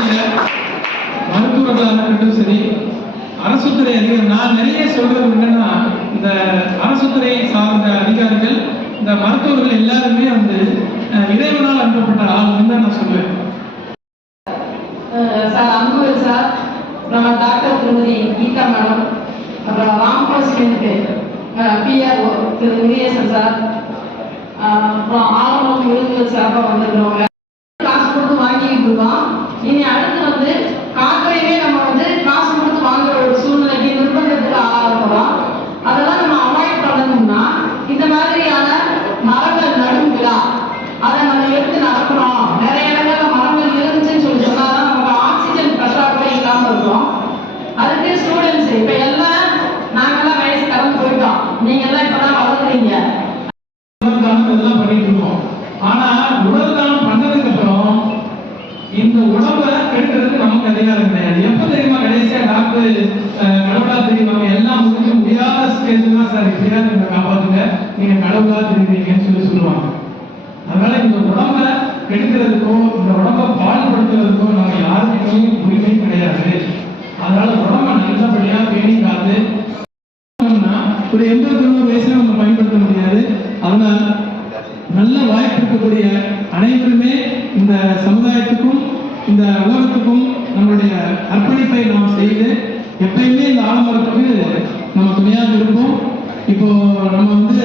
இருக்கக்கூடிய மருத்துவர்களாக இருக்கட்டும் சரி அரசுத்துறை அதிகாரி நான் நிறைய சொல்றது என்னன்னா இந்த அரசுத்துறை சார்ந்த அதிகாரிகள் இந்த மருத்துவர்கள் எல்லாருமே வந்து இறைவனால் அனுப்பப்பட்ட ஆளுன்னு தான் நான் சொல்லுவேன். சார் அன்புகள் சார் நம்ம டாக்டர் திருமதி கீதா மேடம் அப்புறம் ராம்கோஸ் கிளினிக்கு பிஆர்ஓ திரு முருகேசன் சார் அப்புறம் ஆரம்பம் விருதுகள் சார்பாக வந்திருக்கிறவங்க காசு கொடுத்து வாங்கிட்டு இருக்கோம் இனி அடுத்து வந்து காற்றையுமே நம்ம வந்து காசு கொடுத்து வாங்குற ஒரு சூழ்நிலைக்கு நிர்பந்தத்துக்கு ஆளாகிறோம் அதெல்லாம் நம்ம அவாய்ட் பண்ணணும்னா இந்த மாதிரியான மரங்கள் நடும் விழா. அதை நம்ம எடுத்து நடக்கிறோம் நிறைய இடங்கள்ல மரங்கள் இருந்துச்சுன்னு சொல்லி சொன்னாதான் நமக்கு ஆக்சிஜன் பற்றாக்குறை இல்லாம இருக்கும் அதுக்கு ஸ்டூடெண்ட்ஸ் இப்ப எல்லாம் நாங்கெல்லாம் வயசு கடந்து போயிட்டோம் நீங்க எல்லாம் இப்பதான் வளர்க்குறீங்க உடல் தானம் இதெல்லாம் பண்ணிட்டு இருக்கோம் ஆனா உடல் தானம் பண்ணதுக்கு அப்புறம் இந்த உடம்பை கெடுக்கிறது நமக்கு அதிகாரம் கிடையாது. எப்ப தெரியுமா? கடைசியா டாக்டர் கடவுளா தெரியுமாங்க? எல்லாம் முடிஞ்சு முடியாத ஸ்டேஜ் தான் சார் இப்படியா நீங்க காப்பாத்துங்க. நீங்க கடவுளா தெரியுறீங்கன்னு சொல்லி சொல்லுவாங்க. அதனால இந்த உடம்ப கெடுக்கிறதுக்கோ இந்த உடம்ப பாழ்படுத்துறதுக்கோ நம்ம யாருக்குமே உரிமை கிடையாது. அதனால உடம்ப நல்லபடியா பேணி காத்து ஒரு எண்பது வயசுல நம்ம பயன்படுத்த முடியும். இந்த உலகத்துக்கும் நம்மளுடைய அர்ப்பணிப்பை நாம் செய்து எப்பயுமே இந்த ஆலமரத்துக்கு நம்ம துணையாக இருப்போம். இப்போ நம்ம வந்து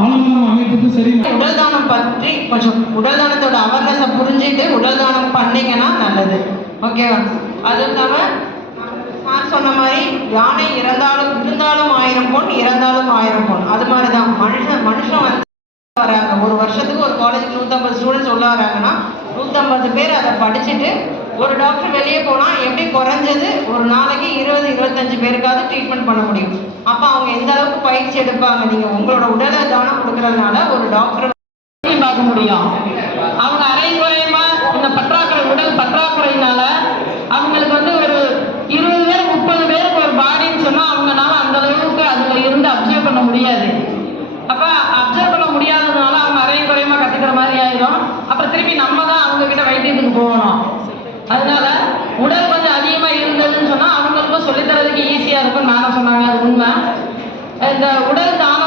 ஆலமரம் அமைப்புக்கு சரி உடல் தானம் பற்றி கொஞ்சம் உடல் தானத்தோட அவேர்னஸை புரிஞ்சுட்டு உடல் தானம் பண்ணீங்கன்னா நல்லது. ஓகேவா அது இல்லாமல் நான் சொன்ன மாதிரி யானை இறந்தாலும் இருந்தாலும் ஆயிரம் பொன் இறந்தாலும் ஆயிரம் பொன். அது மாதிரி தான் மனுஷன் மனுஷன் வந்து வராங்க. ஒரு வருஷத்துக்கு ஒரு காலேஜ் நூற்றம்பது ஸ்டூடெண்ட்ஸ் உள்ள வராங்கன்னா நூற்றம்பது பேர் அதை படிச்சுட்டு ஒரு டாக்டர் வெளியே போனால் எப்படி குறைஞ்சது ஒரு நாளைக்கு இருபது இருபத்தஞ்சு பேருக்காவது ட்ரீட்மெண்ட் பண்ண முடியும். அப்போ அவங்க எந்த அளவுக்கு பயிற்சி எடுப்பாங்க? நீங்கள் உங்களோட உடலை தானம் கொடுக்கறதுனால ஒரு டாக்டர் பார்க்க முடியும்? அவங்க அரை குறையமாக இந்த பற்றாக்குறை உடல் பற்றாக்குறையினால அவங்களுக்கு வந்து ஒரு இருபது பேர் முப்பது பேருக்கு ஒரு பாடின்னு சொன்னா அவங்கனால அந்த அளவுக்கு அதுல இருந்து அப்சர்வ் பண்ண முடியாது அப்ப அப்சர்வ் பண்ண முடியாததுனால அவங்க அரை குறையமா கத்துக்கிற மாதிரி ஆயிரும் அப்புறம் திரும்பி நம்ம தான் அவங்க கிட்ட வைத்தியத்துக்கு போகணும். அதனால உடல் கொஞ்சம் அதிகமா இருந்ததுன்னு சொன்னா அவங்களுக்கும் சொல்லித்தரதுக்கு ஈஸியா இருக்கும்னு மேடம் சொன்னாங்க. அது உண்மை. இந்த உடல் தானம்